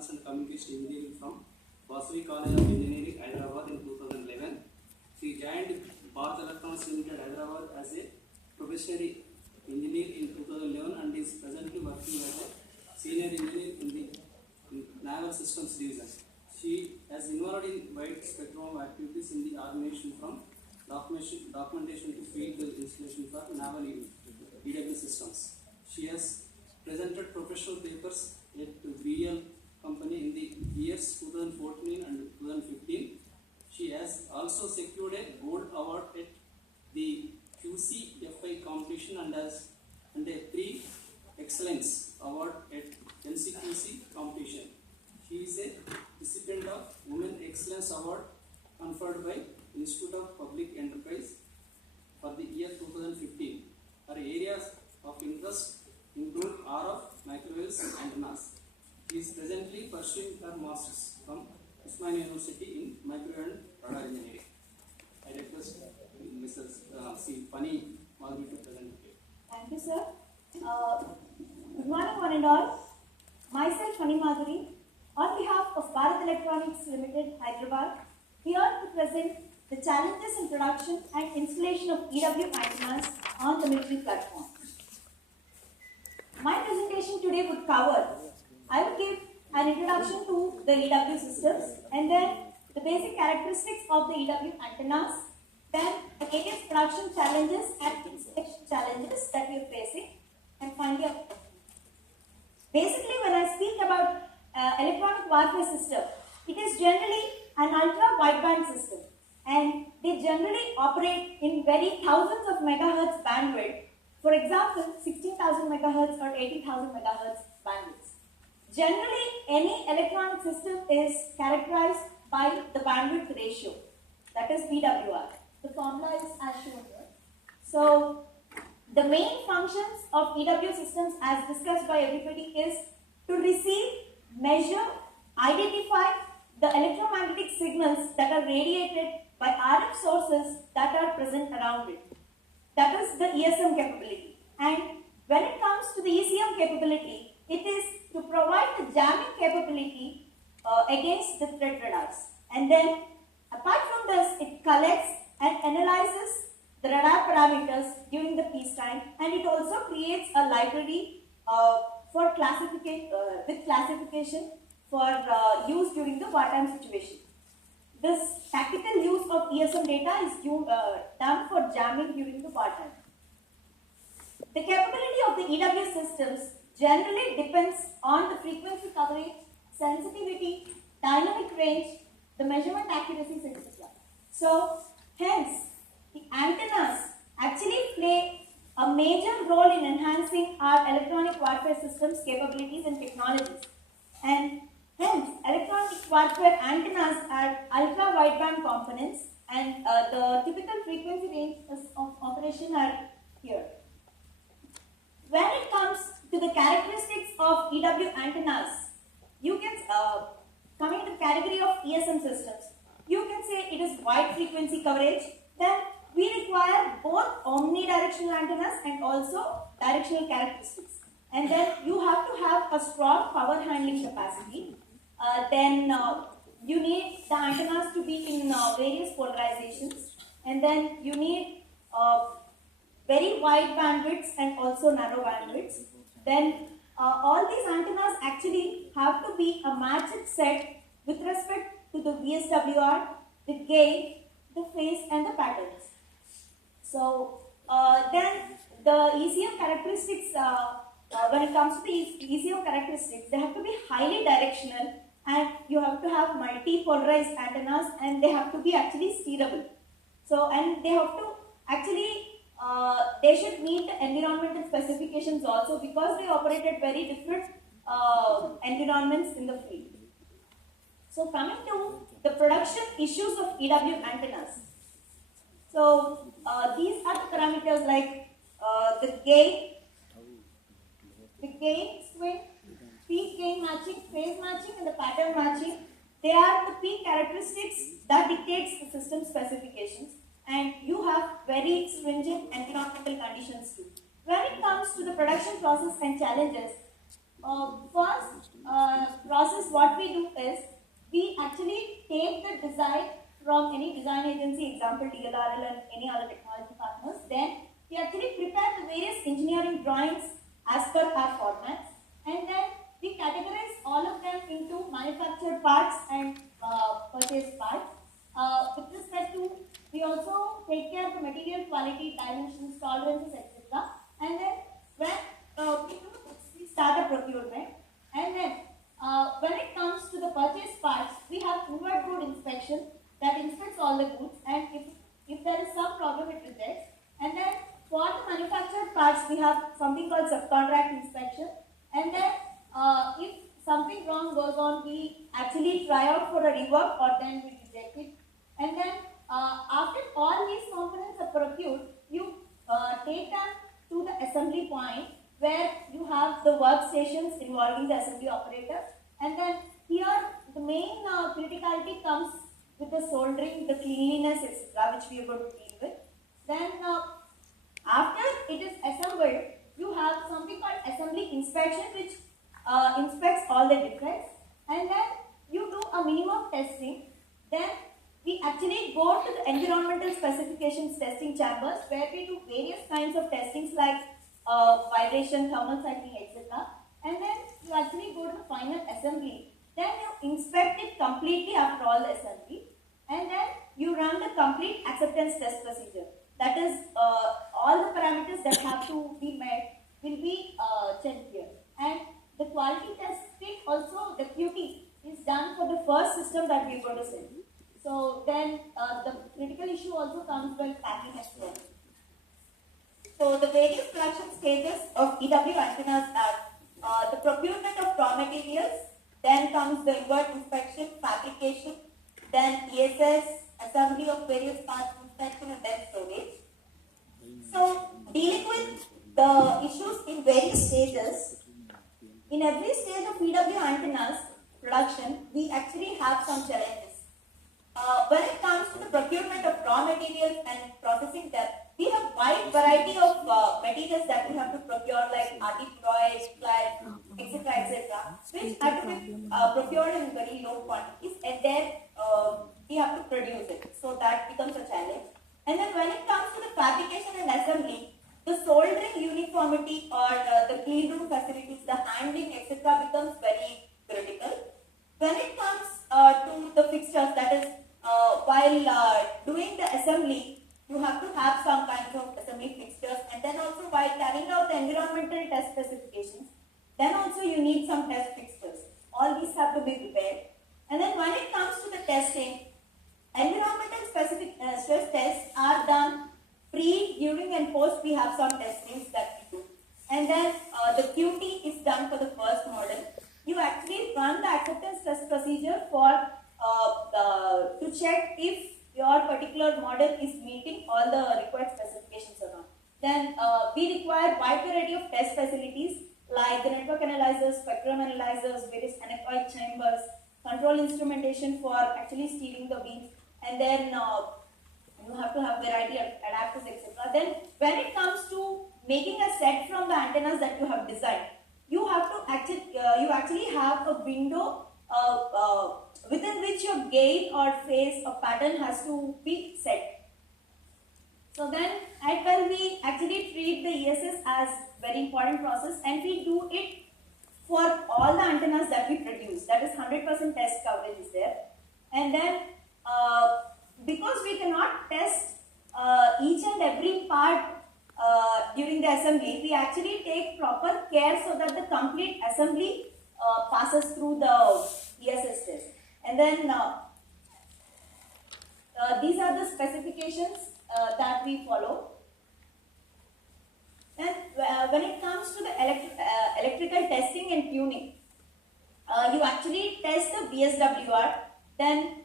Electronics and Communication Engineering from Vasavi College of Engineering, Hyderabad in 2011. She joined Bharat Electronics Limited, Hyderabad as a professional engineer in 2011 and is presently working as a senior engineer in the Naval Systems Division. She has involved in wide spectrum of activities in the organization from documentation to field installation for naval EW systems. She has presented professional papers at BL company in the years 2014 and 2015. She has also secured a gold award at the QCFI competition and a pre-excellence award at NCQC competition. She is a recipient of Women Excellence Award conferred by Institute of Public Enterprise for the year 2015. Her areas of interest include RF, microwaves, antennas. She is presently pursuing her master's from Osmania University in Microwave and Radar Engineering. I request Mrs. C. Pani Madhuri to present here. Thank you, sir. Good morning, one and all. Myself, Pani Madhuri, on behalf of Bharat Electronics Limited, Hyderabad, here to present the challenges in production and installation of EW antennas on the military platform. My presentation today would cover, I would give an introduction to the EW systems and then the basic characteristics of the EW antennas, then the various production challenges and installation challenges that we are facing, and finally, basically when I speak about electronic warfare system, it is generally an ultra wideband system and they generally operate in very thousands of megahertz bandwidth. For example, 16,000 megahertz or 80,000 megahertz bandwidth. Generally, any electronic system is characterized by the bandwidth ratio, that is BWR. The formula is as shown here. So, the main functions of EW systems as discussed by everybody is to receive, measure, identify the electromagnetic signals that are radiated by RF sources that are present around it. That is the ESM capability. And when it comes to the ECM capability, it is to provide the jamming capability against the threat radars. And then, apart from this, it collects and analyzes the radar parameters during the peacetime, and it also creates a library for with classification for use during the wartime situation. This tactical use of ESM data is done for jamming during the wartime. The capability of the EW systems generally depends on the frequency coverage, sensitivity, dynamic range, the measurement accuracies, etc. So, hence, the antennas actually play a major role in enhancing our electronic warfare systems capabilities and technologies. And hence, electronic warfare antennas are ultra-wideband components and the typical frequency ranges of operation are here. When it comes to the characteristics of EW antennas, you can, coming to the category of ESM systems, you can say it is wide frequency coverage. Then we require both omnidirectional antennas and also directional characteristics. And then you have to have a strong power handling capacity. You need the antennas to be in various polarizations, and then you need very wide bandwidths and also narrow bandwidths. Then all these antennas actually have to be a matched set with respect to the VSWR, the gain, the phase and the patterns. So then the ECM characteristics, when it comes to the ECM characteristics, they have to be highly directional and you have to have multi-polarized antennas and they have to be actually steerable. So, and they have to actually, they should meet the environmental specifications also because they operate at very different environments in the field. So, coming to the production issues of EW antennas. So, these are the parameters like the gain, swing, peak gain matching, phase matching and the pattern matching. They are the peak characteristics that dictates the system specifications, and you have very stringent environmental conditions too. When it comes to the production process and challenges, first process what actually take the design from any design agency, example DLRL and any other technology partners. Then we actually prepare the various engineering drawings as per our formats, and then we categorize all of them into manufactured parts and purchased parts. With respect to, we also take care of the material quality, dimensions, tolerances, etc. And then when we start a procurement, and then when it comes to the purchase parts, we have inward good inspection that inspects all the goods, and if there is some problem, it rejects. And then for the manufactured parts, we have something called subcontract inspection, and then if something wrong goes on, we actually try out for a rework, or then we reject it. And then after all these components are procured, you take them to the assembly point where you have the workstations involving the assembly operator. And then here the main criticality comes with the soldering, the cleanliness, etc., which we are going to deal with. Then after it is assembled, you have something called assembly inspection, which inspects all the defects, and then you do a minimum testing. Then we actually go to the environmental specifications testing chambers, where we do various kinds of testings like vibration, thermal cycling, etc. And then you actually go to the final assembly. Then you inspect it completely after all the assembly, and then you run the complete acceptance test procedure. That is, all the parameters that have to be met will be checked here. And the quality testing also, the QT, is done for the first system that we are going to sell. So then the critical issue also comes when packing as well. So the various production stages of EW antennas are the procurement of raw materials, then comes the inward inspection, fabrication, then ESS, assembly of various parts, inspection, and then storage. So dealing with the issues in various stages, in every stage of EW antennas production, we actually have some challenges. When it comes to the procurement of raw materials and processing them, we have wide variety of materials that we have to procure, like anti-ploy, ply, etc., which have to be procured in very low quantities, and then we have to produce it. So that becomes a challenge. And then when it comes to the fabrication and assembly, the soldering uniformity or the clean room facilities, the handling, etc., becomes very critical. When it comes to the fixtures, that is, while doing the assembly, you have to have some kinds of assembly fixtures, and then also while carrying out the environmental test specifications, then also you need some test fixtures. All these have to be prepared. And then when it comes to the testing, environmental specific stress tests are done pre, during, and post. We have some testings that we do. And then the QT is done for the first model. You actually run the acceptance test procedure for to check if your particular model is meeting all the required specifications or not. Then we require wide variety of test facilities like the network analyzers, spectrum analyzers, various anechoic chambers, control instrumentation for actually steering the beams, and then you have to have variety of adapters, etc. Then when it comes to making a set from the antennas that you have designed, you have to actually have a window within which your gain or phase or pattern has to be set. So then at well, we actually treat the ESS as very important process, and we do it for all the antennas that we produce. That is 100% test coverage is there. And then because we cannot test each and every part during the assembly, we actually take proper care so that the complete assembly passes through the ESS test. And then these are the specifications that we follow. And when it comes to the electrical testing and tuning, you actually test the VSWR. Then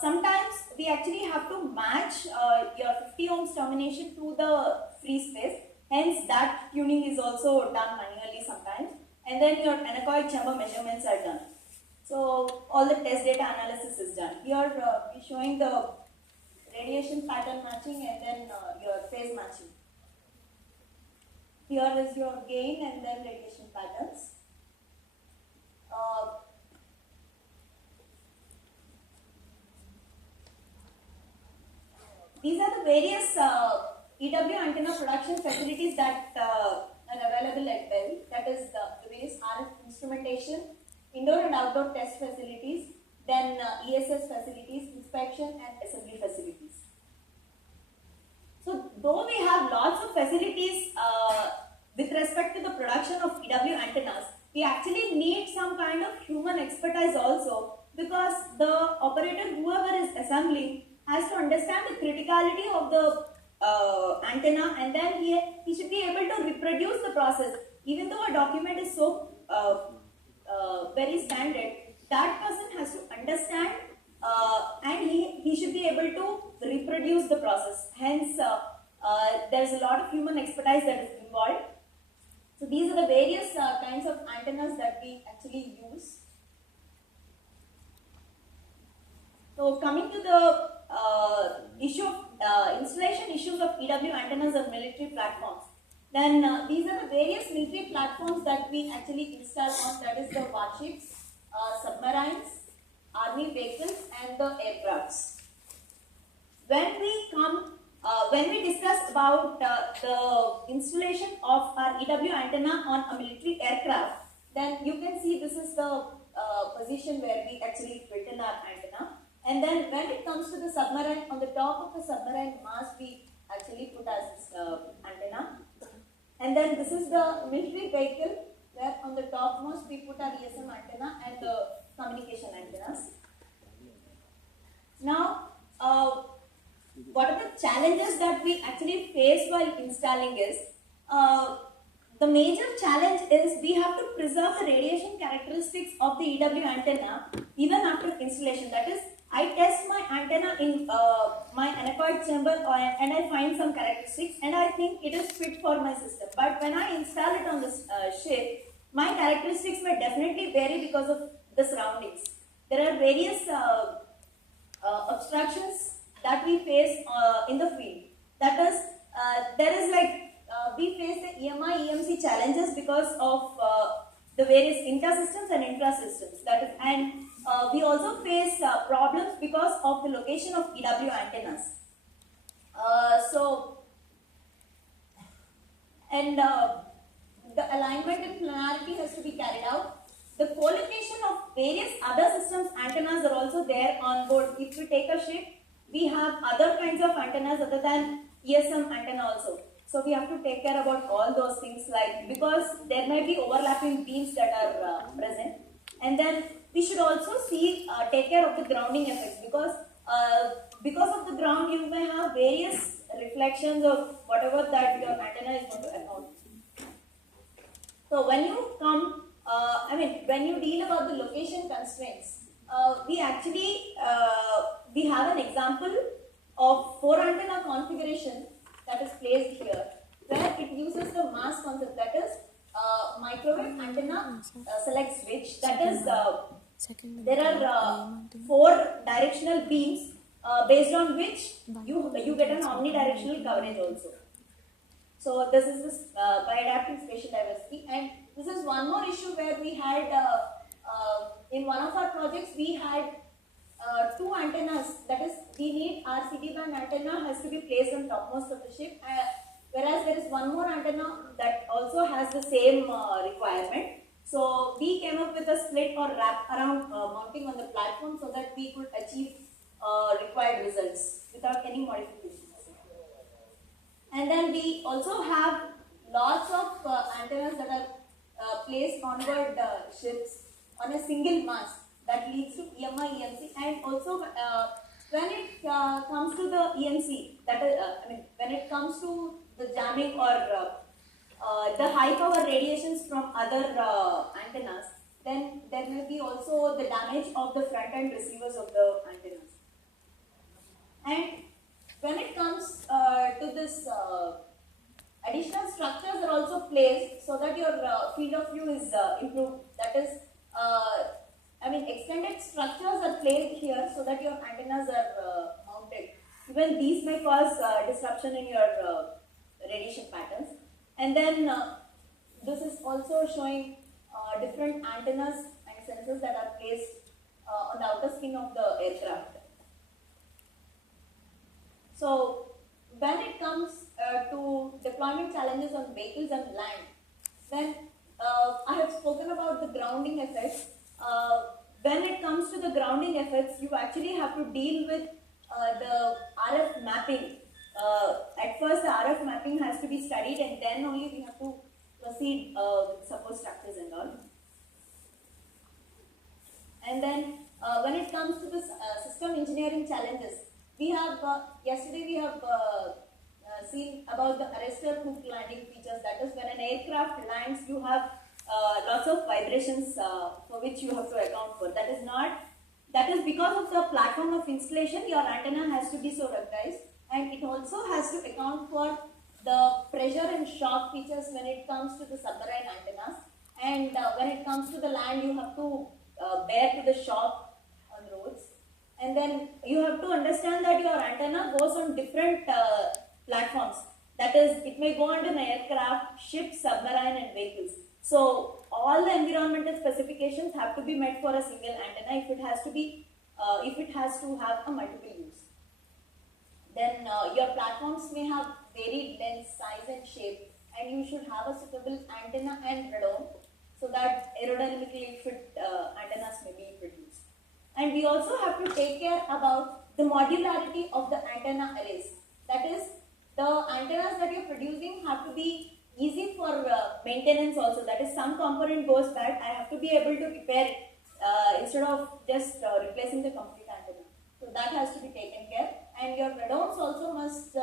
sometimes we actually have to match your 50 ohms termination to the free space. Hence, that tuning is also done manually sometimes. And then your anechoic chamber measurements are done. So all the test data analysis is done. Here we're showing the radiation pattern matching and then your phase matching. Here is your gain and then radiation patterns. these are the various EW antenna production facilities that are available at BEL. That is the various RF instrumentation, indoor and outdoor test facilities, then ESS facilities, inspection and assembly facilities. So though we have lots of facilities with respect to the production of EW antennas, we actually need some kind of human expertise also, because the operator, whoever is assembling, has to understand the criticality of the antenna, and then he should be able to reproduce the process. Even though a document is so very standard, that person has to understand and he should be able to reproduce the process. Hence, there's a lot of human expertise that is involved. So these are the various kinds of antennas that we actually use. So coming to the issue of installation issues of EW antennas on military platforms, then these are the various military platforms that we actually install on, that is the warships, submarines, army vehicles and the aircrafts. When we discuss about the installation of our EW antenna on a military aircraft, then you can see this is the position where we actually built in our antenna. And then when it comes to the submarine, on the top of the submarine mast, we actually put as antenna. And then this is the military vehicle, where on the topmost we put our ESM antenna and the communication antennas. Now, what are the challenges that we actually face while installing is, the major challenge is we have to preserve the radiation characteristics of the EW antenna even after installation. That is, I test my antenna in my anechoic chamber and I find some characteristics and I think it is fit for my system. But when I install it on the ship, my characteristics may definitely vary because of the surroundings. There are various obstructions that we face in the field. That is, there is we face the EMI, EMC challenges because of the various inter-systems and intra-systems. That is, and we also face problems because of the location of EW antennas. The alignment and planarity has to be carried out. The co-location of various other systems antennas are also there on board. If we take a ship, we have other kinds of antennas other than ESM antenna also. So we have to take care about all those things, because there may be overlapping beams that are present. And then we should also take care of the grounding effects, because of the ground you may have various reflections of whatever that your antenna is going to account. So when you come, when you deal about the location constraints, we actually we have an example of 4 antenna configuration that is placed here, where it uses the mass concept, that is microwave antenna select switch. That is, there are 4 directional beams based on which you get an omnidirectional coverage also. So this is this by adapting spatial diversity, and this is one more issue where we had in one of our projects we had 2 antennas. That is, we need our CD band antenna has to be placed on topmost of the ship, whereas there is one more antenna that also has the same requirement. So we came up with a split or wrap around mounting on the platform so that we could achieve required results without any modifications. And then we also have lots of antennas that are placed onboard ships on a single mast that leads to EMI, EMC, and also when it comes to the EMC, that is, when it comes to the jamming or the high power radiations from other antennas, then there may be also the damage of the front end receivers of the antennas. And when it comes to this, additional structures are also placed so that your field of view is improved. That is, extended structures are placed here so that your antennas are mounted. Even these may cause disruption in your radiation patterns. And then this is also showing different antennas and sensors that are placed on the outer skin of the aircraft. So challenges on vehicles and land. Then I have spoken about the grounding effects. When it comes to the grounding effects, you actually have to deal with the RF mapping. At first, the RF mapping has to be studied, and then only we have to proceed with support structures and all. And then when it comes to the system engineering challenges, we have yesterday we have seen about the arrestor hook landing features. That is, when an aircraft lands, you have lots of vibrations for which you have to account for. That is because of the platform of installation. Your antenna has to be so ruggedized, and it also has to account for the pressure and shock features when it comes to the submarine antennas. And when it comes to the land, you have to bear to the shock on roads. And then you have to understand that your antenna goes on different platforms. That is, it may go on an aircraft, ship, submarine, and vehicles. So all the environmental specifications have to be met for a single antenna if it has to have a multiple use. Then your platforms may have varied length, size, and shape, and you should have a suitable antenna and radome so that aerodynamically fit antennas may be produced. And we also have to take care about the modularity of the antenna arrays. That is, the antennas that you're producing have to be easy for maintenance also. That is, some component goes bad, I have to be able to repair it instead of just replacing the complete antenna. So that has to be taken care. And your radomes also must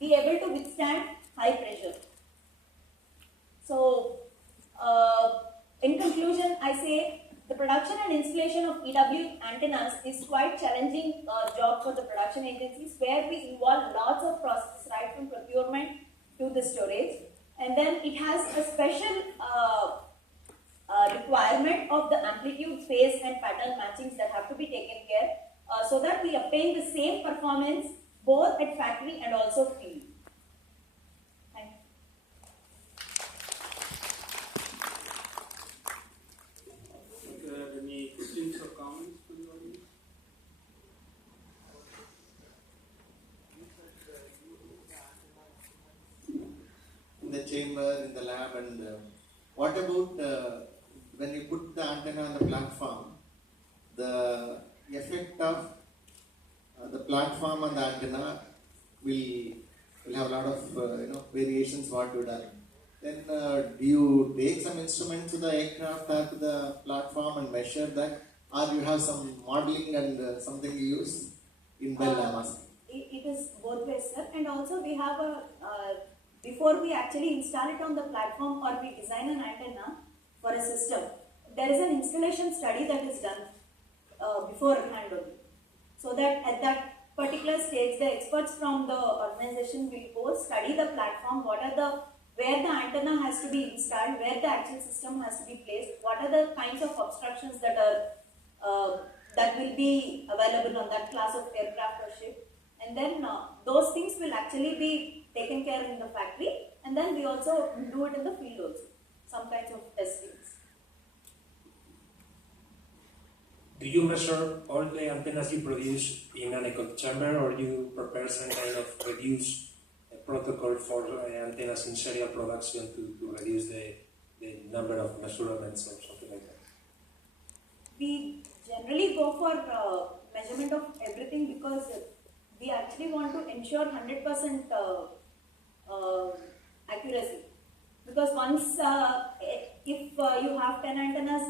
be able to withstand high pressure. So, in conclusion, I say the production and installation of EW antennas is quite challenging job for the production agencies, where we involve lots of processes right from procurement to the storage. And then it has a special requirement of the amplitude, phase, and pattern matchings that have to be taken care so that we obtain the same performance both at factory and also field. Thank you. Any questions or comments from the audience? In the chamber, in the lab, and what about when you put the antenna on the platform, the effect of the platform and the antenna will have a lot of variations what you done. Then do you take some instrument to the aircraft or to the platform and measure that, or you have some modeling and something you use in Bell? It is both ways, sir. And also we have a before we actually install it on the platform or we design an antenna for a system, there is an installation study that is done before handover. So that at that particular stage, the experts from the organization will go study the platform, where the antenna has to be installed, where the actual system has to be placed, what are the kinds of obstructions that are that will be available on that class of aircraft or ship. And then those things will actually be taken care in the factory, and then we also do it in the field also, some kinds of testings. Do you measure all the antennas you produce in an echo chamber, or you prepare some kind of reduced protocol for antennas in serial production to reduce the number of measurements or something like that? We generally go for measurement of everything because we actually want to ensure 100% accuracy. Because once, if you have 10 antennas,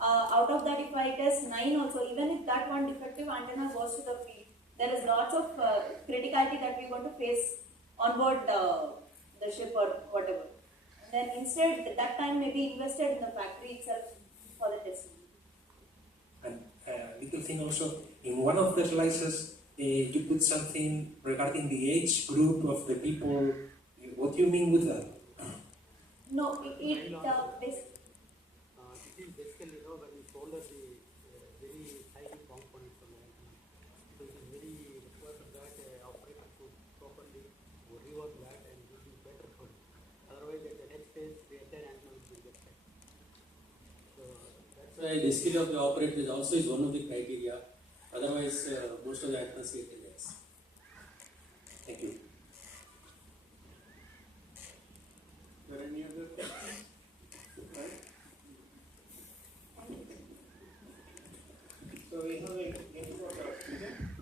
out of that if I test 9 also, even if that one defective antenna goes to the field, there is lots of criticality that we are going to face on board the ship or whatever. And then instead, that time may be invested in the factory itself for the testing. And little thing also, in one of the slices, you put something regarding the age group of the people. What do you mean with that? No, it is basically, when you solder the very highly components from the antenna, so it is very required that operator to properly rework that and it will be better for it. Otherwise, at the next stage, the entire antenna will get cut. So that's why the skill of the operator is also one of the criteria. Otherwise, most of the antennas get less. Thank you. we have a network of oxygen.